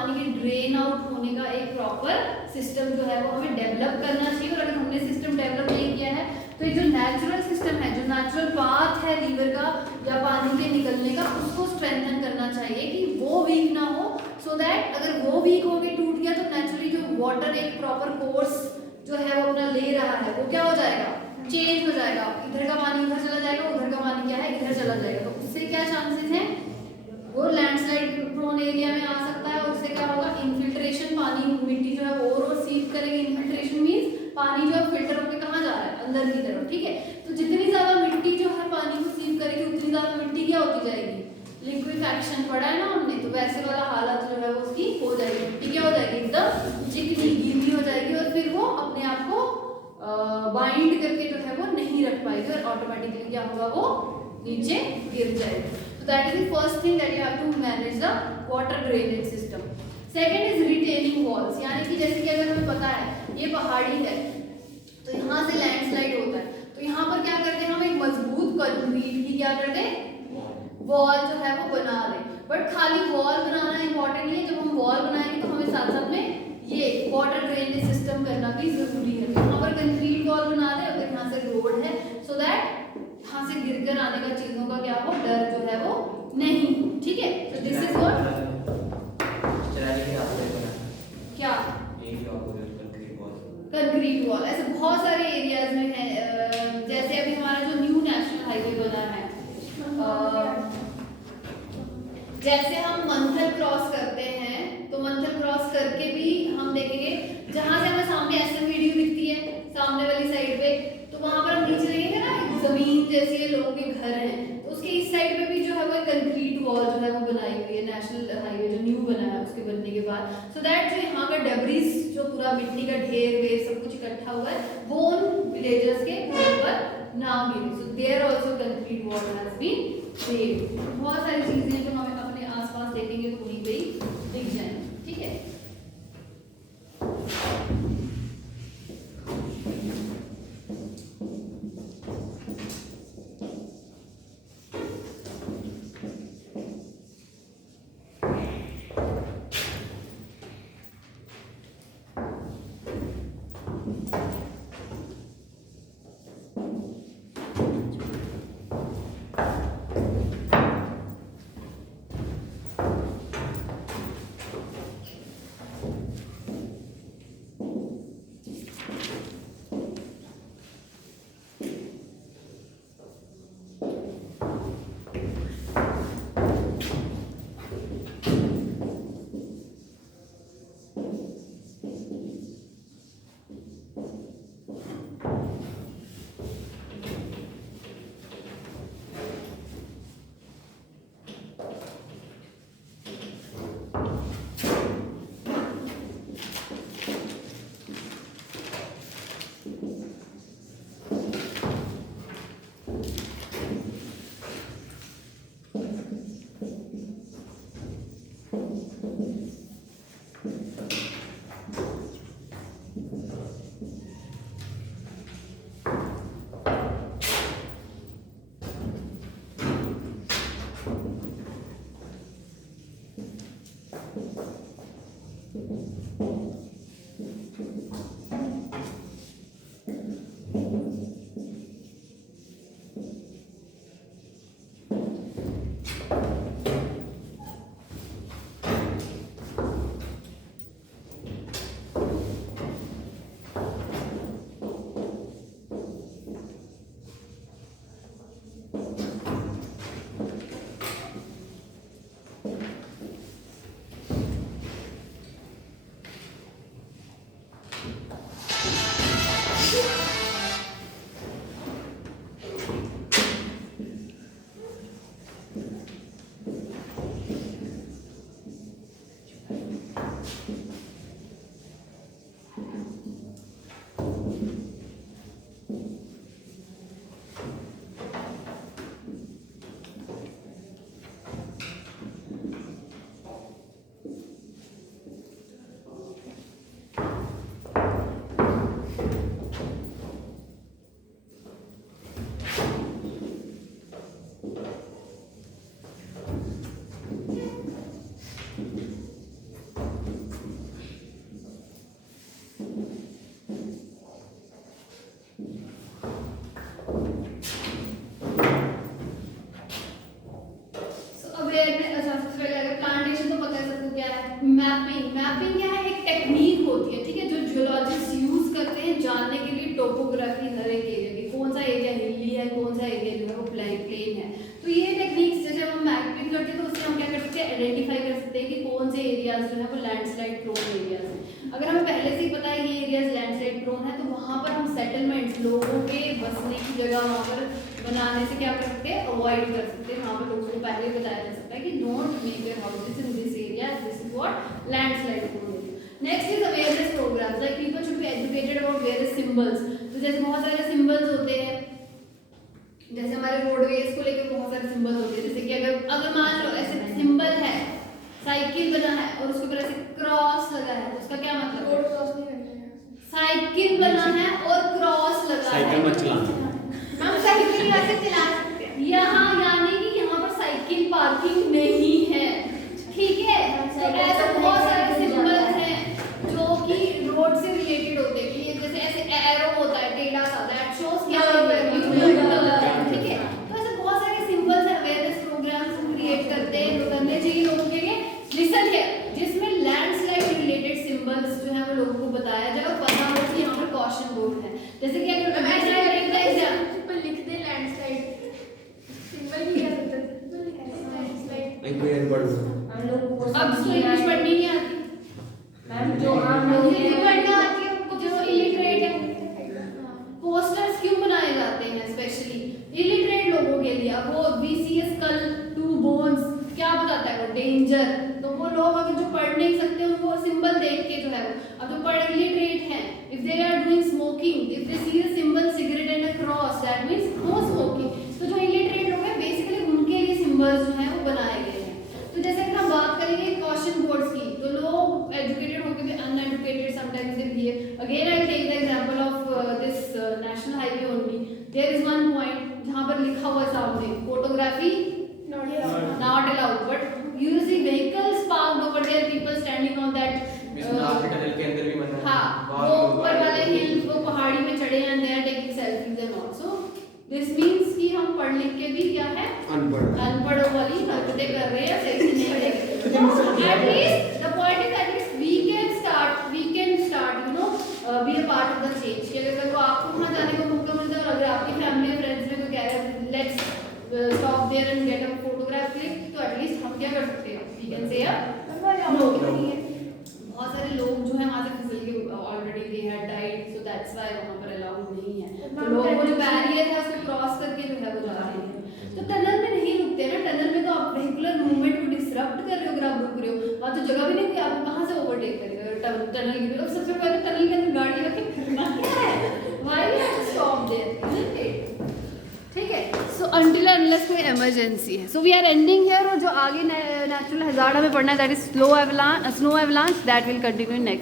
पानी के drain out होने का एक प्रॉपर सिस्टम जो है वो हमें डेवलप करना चाहिए। और अगर हमने सिस्टम डेवलप नहीं किया है तो ये जो नेचुरल सिस्टम है, जो नेचुरल पाथ है लीवर का या पानी के निकलने का, उसको स्ट्रेंथन करना चाहिए कि वो वीक ना हो, सो दैट अगर वो वीक हो गया, टूट गया, तो नेचुरली जो वाटर एक प्रॉपर कोर्स जो है वो अपना ले रहा है वो क्या हो जाएगा, चेंज हो जाएगा। इधर का पानी उधर चला जाएगा, उधर का पानी क्या है इधर चला जाएगा। तो उससे क्या चांसेस हैं, वो लैंडस्लाइड प्रोन एरिया में आ सकता है। और उससे क्या होगा, इनफिल्ट्रेशन, पानी मिट्टी जो है और सीप करेगी। इनफिल्ट्रेशन मींस पानी जो है फिल्टर होकर कहाँ जा रहा है, अंदर की तरफ, ठीक है। तो जितनी ज्यादा मिट्टी जो है पानी को सीप करेगी, उतनी ज्यादा मिट्टी क्या होती जाएगी, लिक्विफेक्शन पढ़ा है ना हमने, तो वैसे वाला हालत जो है वो उसकी हो जाएगी। मिट्टी क्या हो जाएगी, एकदम चिकनी गीली हो जाएगी, और फिर वो अपने आप को बाइंड करके जो है वो नहीं रख पाएगी, और ऑटोमेटिकली क्या होगा, वो नीचे गिर जाएगी। So that is the first thing that you have to manage the water drainage system. Second is retaining walls, यानी कि जैसे कि अगर हमें पता है ये पहाड़ी है तो यहाँ से लैंडस्लाइड होता है, तो यहाँ पर क्या करते हैं हम, एक मजबूत कंक्रीट की क्या करते हैं, वॉल जो है वो बना रहे। बट खाली वॉल बनाना इंपॉर्टेंट नहीं है, जब हम वॉल बनाएंगे तो हमें साथ साथ में ये वाटर ड्रेनेज सिस्टम करना भी जरूरी है। तो यहाँ पर कंक्रीट वॉल बना रहे, अगर यहाँ से रोड है, सो दैट यहाँ से गिरकर आने का चीजों का क्या हो, डर जो है वो नहीं, ठीक है। तो दिस इज व्हाट क्या कंक्रीट वॉल, ऐसे बहुत सारे एरियाज में है। जैसे अभी हमारा जो न्यू नेशनल हाईवे बना है, जैसे हम मंथन क्रॉस करते हैं, तो मंथन क्रॉस करके भी हम देखेंगे, जहां से हमें सामने एसएमवीडी दिखती है सामने वाली साइड पे, तो वहां पर हम नीचे देखेंगे ना, जमीन जैसी लोगों के घर हैं, तो उसके इस साइड पे भी जो है वो कंक्रीट वॉल जो है वो बनाई हुई है। नेशनल हाईवे जो न्यू बना है उसके बनने के बाद, सो दैट जो यहाँ का डेब्रिस, जो पूरा मिट्टी का ढेर वेर सब कुछ इकट्ठा हुआ है, वो उन विलेजर्स के ऊपर ना गिरे। So there also concrete wall has been made. बहुत सारी चीजें जो हमें अपने आसपास देखेंगे तो वहीं पे ही दिख जाएंगी, ठीक है। मैपिंग क्या है? एक टेक्निक होती है, ठीक है, जो जियोलॉजिस्ट यूज करते हैं जानने के लिए टोपोग्राफी हर एक एरिया की, कौन सा एरिया हिली है, कौन सा एरिया जो है वो प्लेन है। तो ये टेक्निक्स जैसे हम मैपिंग करते हैं तो उससे हम क्या कर सकते हैं, आइडेंटिफाई कर सकते हैं कि कौन से एरियाज जो है वो लैंडस्लाइड प्रोन एरियाज हैं। अगर हमें पहले से ही पता है ये एरियाज लैंडस्लाइड प्रोन है तो वहाँ पर हम सेटलमेंट्स, लोगों के बसने की जगह वहाँ पर बनाने से क्या कर सकते हैं, अवॉइड कर सकते हैं। वहाँ पर लोगों को पहले बताया जा सकता है कि don't make your houses in this area, this is what landslide prone area. Next is awareness programmes, like people should be educated about various symbols. तो जैसे बहुत सारे सिंबल्स होते हैं, जैसे हमारे रोडवेज को लेकर बहुत सारे सिंबल होते हैं, जैसे कि अगर मान लो ऐसे सिंबल है, साइकिल बना है और उसके ऊपर ऐसे क्रॉस लगा है, तो उसका क्या मतलब है? रोड क्रॉस नहीं करते हैं। साइकिल बना है और क्रॉस लगा है, साइकिल मत चलाना। हम साइकिल वैसे चला सकते हैं। यहाँ यानी कि यहाँ पर साइकिल पार्किंग नहीं है, ठीक है। तो ऐसे बहुत सारे सिंबल्स हैं जो कि रोड से रिलेटेड होते हैं, कि जैसे ऐसे एरो होता है टेढ़ा सा, दैट शोस क्या है, ठीक है। तो ऐसे बहुत सारे सिंबल्स हैं, अवेयरनेस प्रोग्राम्स हम क्रिएट करते हैं, तो करने चाहिए लोगों के लिए। लिसन हियर, जिसमें लैंडस्लाइड रिलेटेड सिंबल्स जो है वो लोगों को बताया जाए और पता हो कि यहाँ पर कॉशन बोर्ड है। जैसे कि अगर मैं पर लिख दे लैंडस्लाइड, सिंबल भी कह सकते हैं लैंडस्लाइड। एक बार पढ़ लो। हम लोग को अब जिसको इंग्लिश पढ़नी नहीं आती, मैम जो आम लोग हिंदी पढ़ना आती है उनको, जो इलिटरेट है, पोस्टर्स क्यों बनाए जाते हैं स्पेशली इलिटरेट लोगों के लिए? अब वो we see a skull to bones क्या बताता है वो? डेंजर। तो वो लोग अगर जो पढ़ नहीं सकते उनको सिंबल देख के जो है वो, अब जो पढ़ इलिटरेट हैं, if they are doing smoking, if they see the symbol cigarette and a cross, that means no smoking. तो जो इलिटरेट लोग हैं बेसिकली उनके लिए सिंबल्स जो हैं वो बनाए गए हैं। तो जैसे अगर हम बात करेंगे कॉशन बोर्ड्स की, तो लोग एजुकेटेड होकर भी uneducated sometimes they behave. Again I take the example of this national highway only, there is one point जहां पर लिखा हुआ है सामने photography not allowed, but you see vehicles parked over there, people standing on that tunnel के अंदर भी मना है। हाँ, वो ऊपर वाले हिल, वो पहाड़ी में चढ़े हैं, they are taking selfies and all. So this means कि हम पढ़ लिख के भी क्या है, अनपढ़ों वाली हरकतें कर रहे हैं, सही से नहीं पढ़ेंगे। At least the point is at least we can start you know be a part of the change। कि अगर कल को आपको वहाँ जाने का मौका मिलता है और अगर आपकी फैमिली फ्रेंड्स में कोई कह रहे हैं let's stop there and get a photograph click, तो एटलीस्ट हम क्या कर सकते हैं, we can say no। बहुत सारे लोग जो है वहाँ से फिसल के already they had died, so that's why वहाँ पर अलाउड नहीं है। तो लोग वो जो बैरियर है उसको क्रॉस करके जो है वो जा रहे हैं। तो टनल में नहीं रुकते ना, टनल में तो आप वेहिकुलर मूवमेंट को डिसरप्ट कर रहे हो अगर आप रुक रहे हो, वहाँ तो जगह भी नहीं कि आप कहाँ से ओवरटेक करेंगे टनल की। और सबसे पहले टनल के अंदर गाड़ी रख के फिरना क्या है, why we have to stop there, ठीक है। सो अनटिल अनलेस कोई इमरजेंसी है, so we are ending here. और जो आगे नेचुरल हजार्ड हमें पढ़ना है that is snow avalanche, that will continue next.